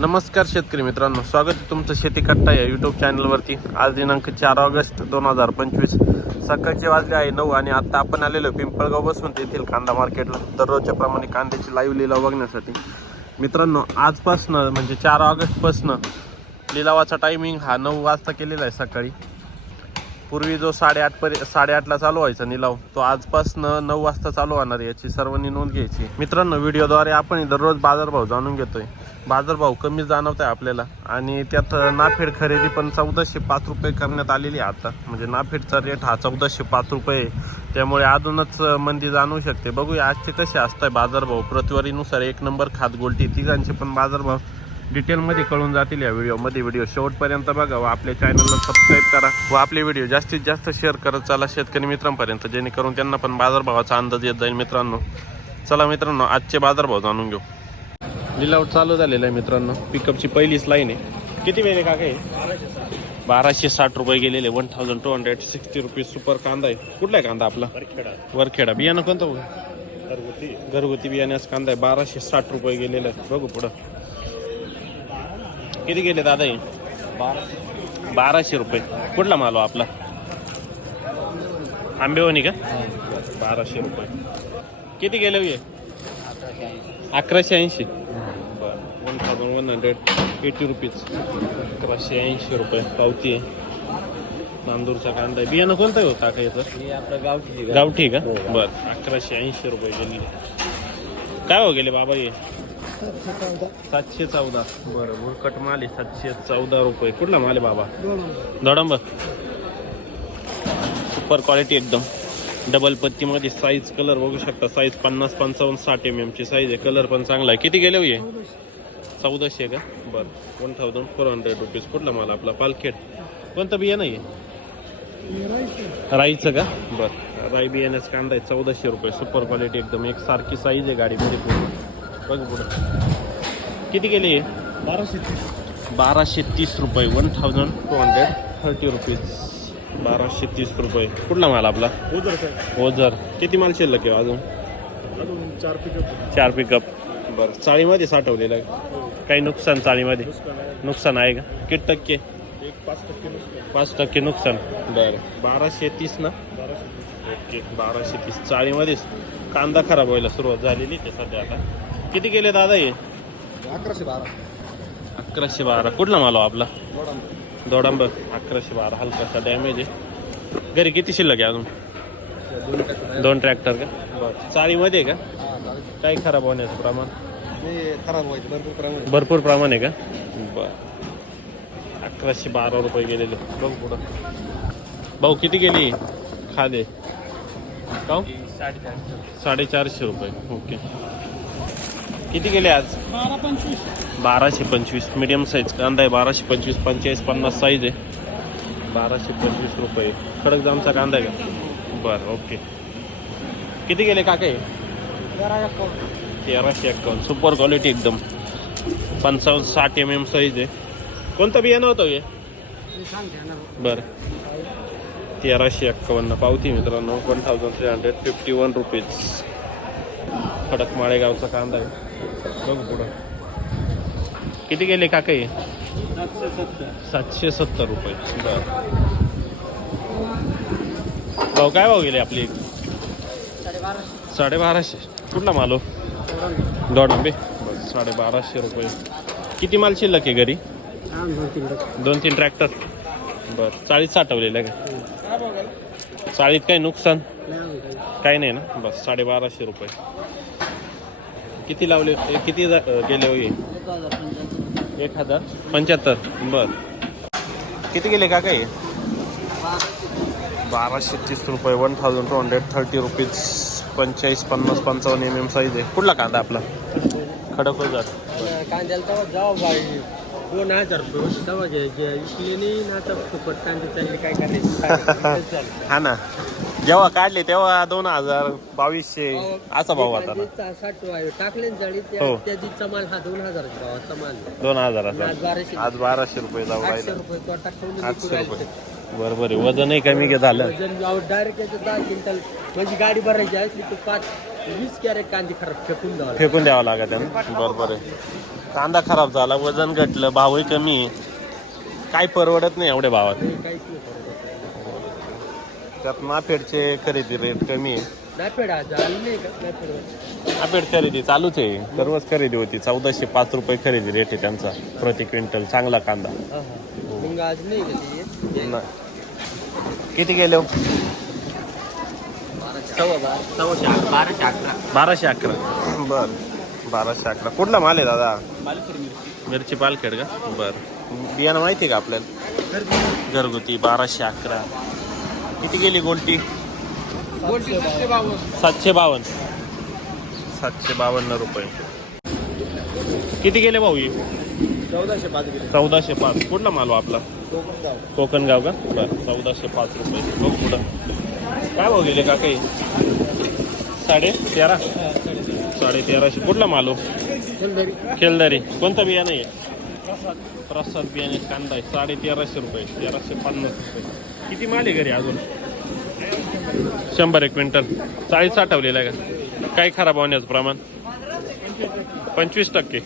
नमस्कार शेतकरी मित्रांनो स्वागत आहे तुमचं शेती कट्टा या यूट्यूब चॅनलवरती आज दिनांक चार ऑगस्ट दोन हजार पंचवीस. सकाळचे वाजले आहे नऊ आणि आत्ता आपण आलेलो पिंपळगाव बसून तेथील कांदा मार्केटला. दररोजच्या प्रमाणे कांद्याची लाईव्ह लिलाव बघण्यासाठी. मित्रांनो आजपासनं म्हणजे चार ऑगस्टपासनं लिलावाचा टायमिंग हा नऊ वाजता केलेला आहे सकाळी. पूर्वी जो साडेआठ पर्यंत साडेआठला चालू व्हायचा निलाव तो आजपासनं नऊ वाजता चालू होणार आहे याची सर्वांनी नोंद घ्यायची. मित्रांनो व्हिडिओद्वारे आपण दररोज बाजारभाव जाणून घेतोय. बाजारभाव कमी जाणवत आहे आपल्याला. आणि त्यात नाफेड खरेदी पण चौदाशे पाच रुपये करण्यात आलेली आहे आता. म्हणजे नाफेडचा रेट हा चौदाशे पाच रुपये आहे. त्यामुळे अजूनच मंदी जाणवू शकते. बघूया आजचे कसे असतंय बाजारभाव. प्रतिवारीनुसार एक नंबर खात गोलटी तिघांचे पण बाजारभाव डिटेलमध्ये कळून जातील या व्हिडिओमध्ये. व्हिडिओ शेवटपर्यंत बघा व आपल्या चॅनलला सबस्क्राईब करा व आपले व्हिडिओ जास्तीत जास्त शेअर करत चला शेतकरी मित्रांपर्यंत जेणेकरून त्यांना पण बाजारभावाचा अंदाज येत जाईल मित्रांनो. चला मित्रांनो आजचे बाजारभाव जाणून घेऊ. लिलाव चालू झालेला आहे मित्रांनो. पिकअपची पहिलीच लाईन आहे. किती वेळ का काय बाराशे साठ रुपये गेलेले one thousand two hundred sixty rupees super कांदा आहे. कुठला आहे कांदा आपला? वरखेडा. बियाणं कोणतं? घरगुती. घरगुती कांदा आहे. बाराशे साठ रुपये गेलेला आहे. बघू पुढं. किती गेले दादा हे? बाराशे रुपये. कुठला मालो आपला? आंबेवणी का? बाराशे रुपये. किती गेले हो हे? अकराशे ऐंशी. बरं one thousand one hundred eighty rupees अकराशे ऐंशी रुपये. पावती आहे. नांदूरचा कांदा आहे. बियाणं कोणतं आहे हो काका याचं? आपलं गावठी गावठी का? बरं अकराशे ऐंशी रुपये गेली. काय हो गेले बाबा हे? सातशे चौदा. बरं मुळकट माल आहे सातशे चौदा रुपये. कुठला माल आहे बाबा? दोडंब सुपर क्वालिटी एकदम. डबल पत्तीमध्ये साईज कलर बघू शकता. साईज पन्नास पंचावन्न साठ एम एमची साईज आहे. कलर पण चांगला आहे. किती गेले हो चौदाशे का? बरं. One thousand four hundred rupees कुठला माल? आपला पालखेड. कोणतं बिया नाही राईचं का? बरं. राई बियाण्याचं कांदा आहे. चौदाशे रुपये. सुपर क्वालिटी एकदम. एक सारखी साईज आहे गाडीमध्ये. पूर्ण बघ पुढं. किती गेले हे बाराशे बाराशे तीस रुपये. One thousand two hundred thirty rupees बाराशे तीस रुपये. कुठला माल आपला? ओझर. किती माल शिल्लक आहे अजून? अजून चार पिकअप चार पिकअप बरं. चाळीमध्ये साठवलेलं आहे. काही नुकसान चाळीमध्ये? नुकसान आहे. का? किती टक्के? पाच टक्के नुकसान बरं. बाराशे तीस ना? बाराशे ओके. बाराशे तीस. चाळीमध्येच. कांदा खराब व्हायला सुरुवात झालेली ते सध्या आता. किती गेले दादा हे? अकराशे बारा. अकराशे बारा. कुठला माल हो आपला? दोडांब अकराशे बारा. हलकासा डॅमेज आहे. घरी किती शिल्लक आहे अजून? दोन ट्रॅक्टर का? बरं. चाळीमध्ये का? हा काही खराब होण्याचं प्रमाण? खराब व्हायचे भरपूर प्रमाण भरपूर प्रमाण आहे का? बरं. अकराशे बारा रुपये गेलेले. बघ पुढं. भाऊ किती गेली खादे. का साडेचारशे रुपये. ओके. किती गेले आज? बारा पंचवीस. बाराशे पंचवीस. मीडियम साईज कांदा आहे बाराशे पंचवीस पंचेचाळीस पन्नास साईज आहे. बाराशे पंचवीस रुपये. खडक जामचा कांदा आहे का? बरं ओके किती गेले काका? तेराशे एक्कावन्न सुपर क्वालिटी एकदम. पंचावन्न साठ एम एम साईज आहे. कोणतं बियाणं होतं हे? बरं. तेराशे एक्कावन्न पावती मित्रांनो one thousand three hundred fifty one rupees खडक माळेगावचा कांदा आहे. बघू पुढं. किती गेले काका सातशे सत्तर रुपये. बरं. भाऊ काय भाव गेले आपली? साडेबाराशे. कुठला मालो हो? दोन आंबे बरं साडेबाराशे रुपये. किती माल शिल्लक आहे घरी? दोन तीन ट्रॅक्टर. बरं चाळीत साठवलेलं का? चाळीत काही नुकसान? काही नाही ना? बस साडेबाराशे रुपये. किती लावले? किती जा- अ, गेले होई? एक हजार पंच्याहत्तर. बर. किती गेले का काही बाराशे तीस रुपये one thousand two hundred thirty rupees पंचेचाळीस पन्नास पंचावन्न एम एम साईज आहे. कुठला कांदा आपला? खडक हजार कांद्याला तेव्हा दोन हजार रुपये होते तेव्हा घ्यायचे. इकले नाही ना आता फुकट कांदे चालले काय करायचं? हा ना. जेव्हा काढले तेव्हा दोन हजार बावीसशे असा भाव होता ना. टाकले हो. माल हा दोन हजार भावाचा माल दोन हजार आज बाराशे आज बाराशे रुपये जाऊ आठशे राहिला. रुपये आठशे रुपये. बरोबर आहे. वजनही कमी घे झालं. डायरेक्ट याचं दहा क्विंटल. म्हणजे गाडी भरायची असली तर पाच वीस कॅरेट कांदे खराब फेकून द्यावा फेकून द्यावं लागत आहे बरोबर आहे. कांदा खराब झाला वजन घटलं भावही कमी. आहे काय परवडत नाही एवढ्या भावात. काहीच नाही. त्यात नाफेडचे खरेदी रेट कमी आहे. नापेड आज आली नाही का? नापेड नाफेड खरेदी चालूच आहे. सर्वच खरेदी होती. चौदाशे पाच रुपये खरेदी रेट आहे त्यांचा. प्रति क्विंटल चांगला कांदा. मग आज नाही का ते नाही. किती गेले हो? सव्वा बारा. सव्वाशे अकरा. बाराशे अकरा. बाराशे अकरा. बर. बाराशे अकरा. कुठला माल आहे दादा? मिरची. पालखेड का? बर. बियाणं माहिती आहे का आपल्याला? घरगुती बाराशे अकरा. किती गेली गोल्टी? गोल्टी सातशे बावन्न. सातशे बावन्न. रुपये. किती गेले भाऊ ही? चौदाशे पाच गेले. चौदाशे पाच. कुठला माल हो आपला? कोकण गाव कोकण गाव का? बरं चौदाशे पाच रुपये. बघ पुढं. काय भाऊ गेले का काही साडे तेरा? साडे तेराशे. कुठला माल हो? खेलदारी. कोणता बियाणं आहे? प्रसाद. बियाणे कांदा आहे. साडे तेराशे रुपये. तेराशे पन्नास रुपये. किती माल आहे घरी अजून? शंभर एक क्विंटल. चाळीस साठवलेला आहे का? काय खराब होण्याचं प्रमाण? पंचवीस टक्के.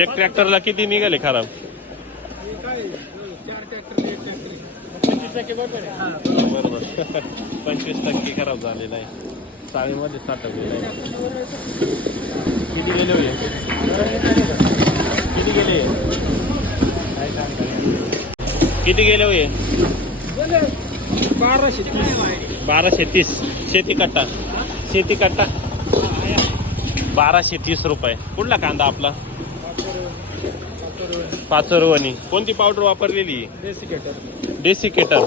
एक ट्रॅक्टरला किती निघाले खराब? बरोबर पंचवीस टक्के खराब झालेला आहे. चाळीमध्ये साठवलेला आहे. किती गेले होय? किती गेले? किती गेले होय बाराशे तीस. बाराशे तीस. शेती कट्टा. शेती कट्टा. बाराशे तीस रुपये. कुठला कांदा आपला? पाचरवणी कोणती पावडर वापरलेली डेसिकेटर. डेसिकेटर.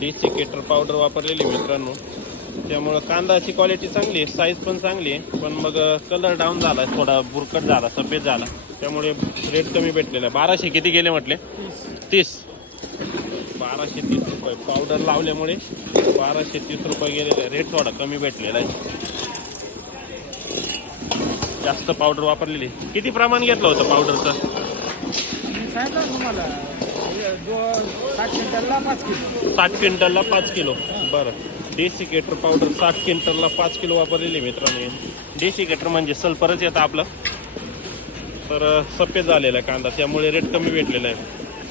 डेसिकेटर पावडर वापरलेली मित्रांनो. त्यामुळं कांदाची क्वालिटी चांगली आहे साईज पण चांगली आहे. पण मग कलर डाऊन झाला थोडा बुरकट झाला सफेद झाला. त्यामुळे रेट कमी भेटलेला आहे. बाराशे किती गेले म्हटले? तीस. बाराशे तीस रुपये. पावडर लावल्यामुळे बाराशे तीस रुपये गेलेले रेट थोडा कमी भेटलेला आहे. जास्त पावडर वापरलेली किती प्रमाण घेतलं होतं पावडरचं दोन सात क्विंटलला पाच किलो. बरं. डेसिकेटर पावडर साठ क्विंटलला पाच किलो वापरलेली मित्रांनो. डेसिकेटर म्हणजे सल्फरच येतं आपलं. तर सफेद झालेला आहे कांदा. त्यामुळे रेट कमी भेटलेला आहे.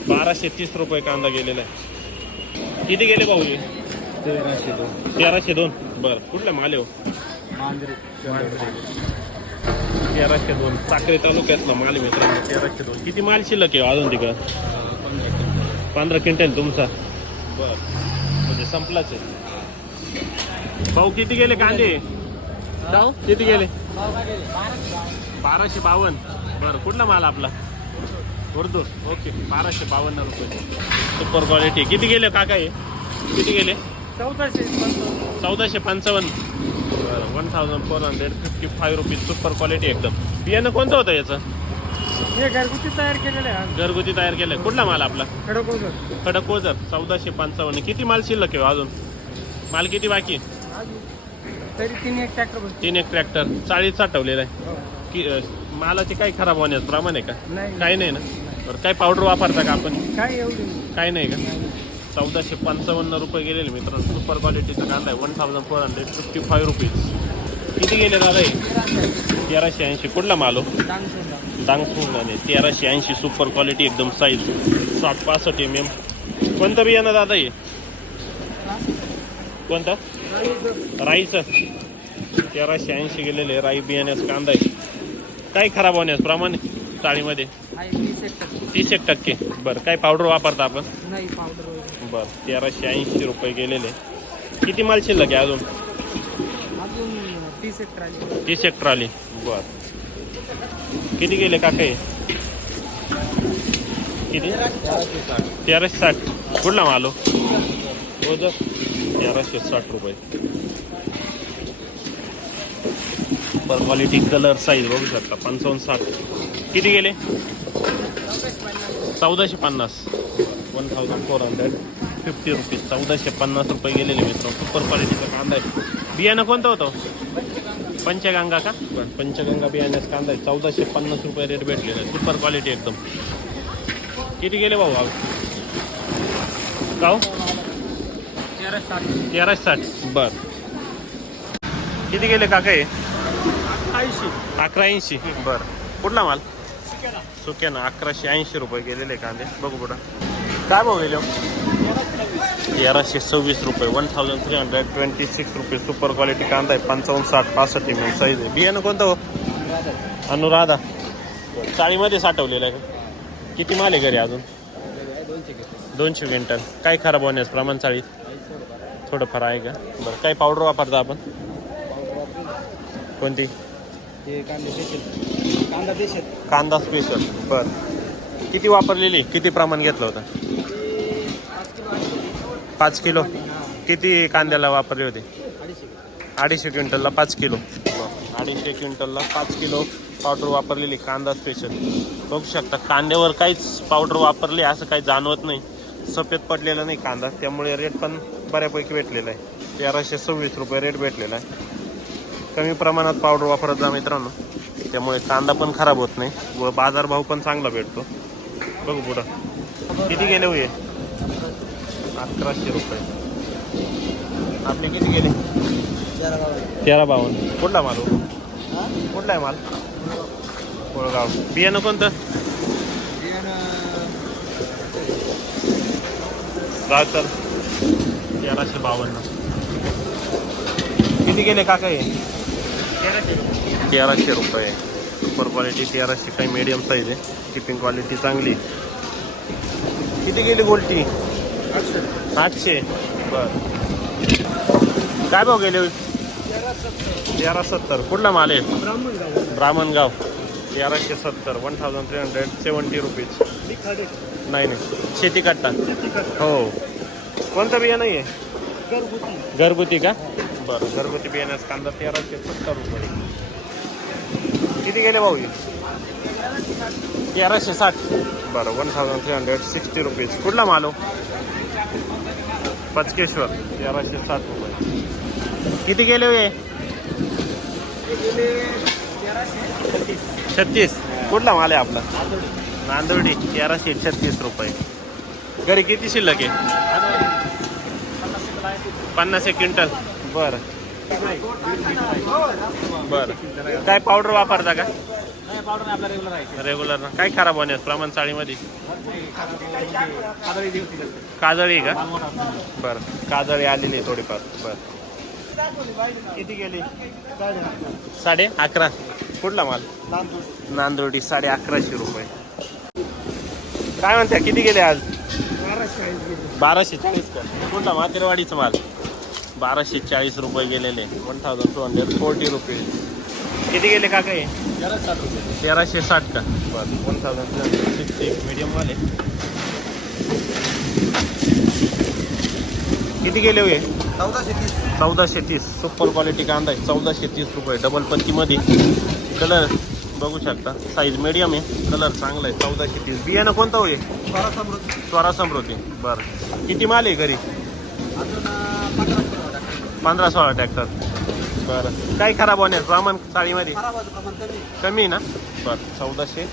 बाराशे तीस रुपये कांदा गेलेला आहे. किती गेले भाऊ? तेराशे दोन. तेराशे दोन? बरं. कुठलं माले हो? मांजरे. तेराशे दोन. साखरे तालुक्यातलं माल आहे मित्रांनो. तेराशे दोन. किती माल शिल्लक आहे हो अजून तिकडं? पंधरा क्विंटल तुमचा. बर. म्हणजे संपलाच आहे. भाऊ किती गेले कांदे? जाऊ किती गेले? बाराशे बावन्न. बरं कुठला माल आपला? उर्दू ओके बाराशे बावन्न रुपये. सुपर क्वालिटी किती गेले काका हे? किती गेले? चौदाशे चौदाशे पंचावन्न. बरं one thousand four hundred fifty five rupees super quality एकदम. बियाणं कोणतं होतं याचं? हे घरगुती तयार केलेले आहे घरगुती तयार केलं कुठला माल आपला? खडक खडक ओझर चौदाशे पंचावन्न. किती माल शिल्लक आहे हो अजून? माल किती बाकी? आहे? तरी तीन एक ट्रॅक्टर तीन एक ट्रॅक्टर चाळीस साठवलेला आहे. की अं, मालाचे काही खराब होण्याचं प्रमाण आहे का? नाही. काही नाही ना? बरं काय पावडर वापरता का आपण? काय एवढी काही नाही का? चौदाशे पंचावन्न रुपये गेलेले मित्रांनो. सुपर क्वालिटीचा कांदा आहे. One thousand four hundred fifty five rupees किती गेले दादा हे? तेराशे ऐंशी. कुठला माल हो? डांगसून आणि तेराशे ऐंशी. सुपर क्वालिटी एकदम साईज साठ पासष्ट एम एम कोणतं बियाणं दादा हे? कोणतं? राईचं. तेराशे ऐंशी गेलेले राई बियाण्याचं कांदा आहे. काय खराब होण्यास प्रमाण चाळीमध्ये? तीस एक टक्के. बरं काय पावडर वापरता आपण? नाही पावडर बरं तेराशे ऐंशी रुपये गेलेले. किती माल शिल्लक आहे अजून? अजून तीस एक ट्रॅली. तीस एक ट्रॉली. बर. किती गेले काका हे? किती? तेराशे साठ. कुठला माल हो? तेराशे साठ रुपये. सुपर क्वालिटी कलर साईज बघू शकता. पंचावन्न साठ. किती गेले? चौदाशे पन्नास. One thousand four hundred fifty rupees चौदाशे पन्नास रुपये गेलेले मित्र सुपर क्वालिटीचा कांदा आहे. बियाणं कोणतं होतं? पंचगंगा का? पंचगंगा बियाण्याचा कांदा आहे. चौदाशे पन्नास रुपये रेट भेटलेला आहे. सुपर क्वालिटी एकदम. किती गेले भाऊ भाऊ? गाव तेराशे साठ तेराशे साठ. बरं. किती गेले काका हे? ऐंशी अकरा ऐंशी बरं. कुठला माल? सुक्या ना अकराशे ऐंशी रुपये गेलेले कांदे. बघू पुढं काय भाऊ गेले हो? तेराशे सव्वीस रुपये. One thousand three hundred twenty six रुपये. सुपर क्वालिटी कांदा आहे. पंचावन्न साठ पासष्ट एम साईज आहे. बियाणं कोणतं हो? अनुराधा. चाळीमध्ये साठवलेलं आहे का? किती माल आहे घरी अजून? दोनशे क्विंटल. काय खराब होण्यास प्रमाण चाळीत थोडंफार आहे का? बरं. काय पावडर वापरता आपण? कोणती? कांदे कांदा देशात कांदा स्पेशल बर. किती वापरलेली? किती प्रमाण घेतलं होतं? पाच किलो. किती कांद्याला वापरले होते? अडीचशे क्विंटलला पाच किलो. अडीचशे क्विंटलला पाच किलो पावडर वापरलेली कांदा स्पेशल बघू शकता कांद्यावर काहीच पावडर वापरले असं काही जाणवत नाही. सफेद पडलेला नाही कांदा त्यामुळे रेट पण बऱ्यापैकी भेटलेला आहे. तेराशे सव्वीस रुपये रेट भेटलेला आहे. कमी प्रमाणात पावडर वापरत जा मित्रांनो. त्यामुळे कांदा पण खराब होत नाही. व बाजारभाव पण चांगला भेटतो. बघू पुढं. किती गेले होय अकराशे रुपये. आपले किती गेले? तेरा बावन्न कुठला माल हो? कुठला आहे माल? कोळगाव. बियाणं कोणतं? रावतर तेराशे बावन्न. किती गेले काका हे? तेराशे रुपये. सुपर क्वालिटी तेराशे काही मीडियम साईज आहे. टिपिंग क्वालिटी चांगली. किती गेली गोल्टी? आठशे. बर. काय भाव गेले? तेरा सत्तर. कुठला माल आहे? ब्राह्मण गाव. ब्राह्मणगाव तेराशे सत्तर. One thousand three hundred seventy rupees नाही नाही. शेती कट्टा हो. कोणतं बिया नाही आहे घरगुती. घरगुती का? बरं. घरगुती बियाण्यास कांदा तेराशे सत्तर रुपये. किती गेले भाऊ? तेराशे साठ. बरं one thousand three hundred sixty rupees कुठला माल हो? पचकेश्वर तेराशे साठ रुपये. किती गेले हो हे? छत्तीस. कुठला माल आहे आपला? नांदर्डी तेराशे छत्तीस रुपये. घरी किती शिल्लक आहे. पन्नास एक क्विंटल. बरं. बरं. काय पावडर वापरता का? पावडर आपला रेग्युलर ना रेग्युलर काय खराब होण्यास प्रमाण चाळीमध्ये? काजळी का? बरं. काजळी आलेली आहे थोडीफार. बरं. किती गेली? साडे अकरा. कुठला माल? नांदोडी साडे अकराशे रुपये. काय म्हणते किती गेले आज? बाराशे चाळीस का? कुठला? मातेरवाडीचा माल. बाराशे चाळीस रुपये गेलेले. One thousand two hundred forty rupees किती गेले का काही तेराशे साठ का? बरं one thousand two hundred sixty मीडियमवाले किती गेले हुए चौदाशे तीस. चौदाशे तीस. सुपर क्वालिटी कांदा आहे. चौदाशे तीस रुपये. डबल पत्तीमध्ये कलर बघू शकता. साईज मीडियम आहे. कलर चांगला आहे. चौदाशे तीस. बियाणं कोणतं होय बारा समृद्धी. स्वरा समृद्धी. बरं. किती माल आहे घरी? अजून पंधरा सोळा ट्रॅक्टर बरं. काय खराब होण्यास प्रमाण चाळीमध्ये? कमी. ना? बरं चौदाशे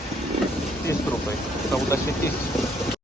तीस रुपये. चौदाशे तीस.